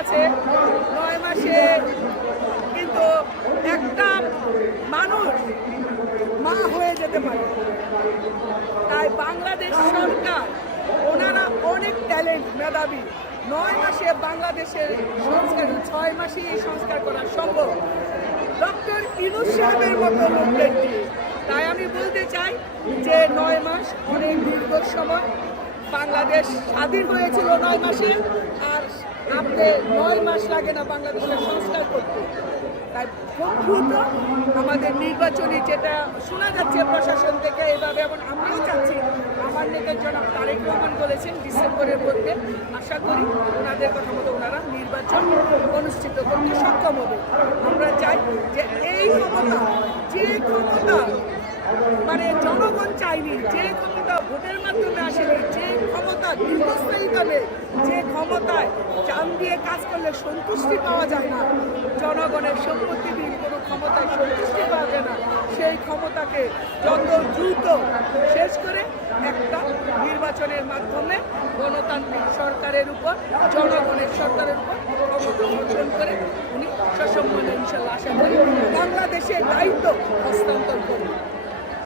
গেছে নয় মাসে। কিন্তু একটা মানুষ মা হয়ে যেতে পারে। তাই বাংলাদেশ সরকার, ওনারা অনেক ট্যালেন্ট মেধাবী। নয় মাসে বাংলাদেশের সংস্কার, ছয় মাসে এই সংস্কার করা সম্ভব। ডক্টর ইনুস সাহেবের মতো লোকদেরকে তাই আমি বলতে চাই যে নয় মাস অনেক দীর্ঘ সময়। বাংলাদেশ স্বাধীন হয়েছিল নয় মাসে, আর আপনি নয় মাস লাগে না বাংলাদেশের সংস্কার করতে। তাই খুব দ্রুত আমাদের নির্বাচনী যেটা শোনা যাচ্ছে প্রশাসন থেকে এভাবে, এবং আমরাও চাচ্ছি, আমার নেতার জনাব তারেক রহমান বলেছেন ডিসেম্বরের মধ্যে আশা করি ওনাদের কথা মতো ওনারা নির্বাচন অনুষ্ঠিত করতে সক্ষম হবে। আমরা চাই যে এই ক্ষমতা, যে ক্ষমতা মানে জনগণ চাইনি যে ক্ষমতা ভোটের মাধ্যমে আসেনি, যে ক্ষমতা দীর্ঘস্থায়ীভাবে যে দিয়ে কাজ করলে সন্তুষ্টি পাওয়া যায় না। জনগণের সম্পত্তি দিয়ে কোনো ক্ষমতায় সন্তুষ্টি পাওয়া যায় না। সেই ক্ষমতাকে যত দ্রুত শেষ করে একটা নির্বাচনের মাধ্যমে গণতান্ত্রিক সরকারের উপর, জনগণের সরকারের উপর ক্ষমতা অর্জন করে উনি সসম্মানে ইনশাল্লাহ আশা করি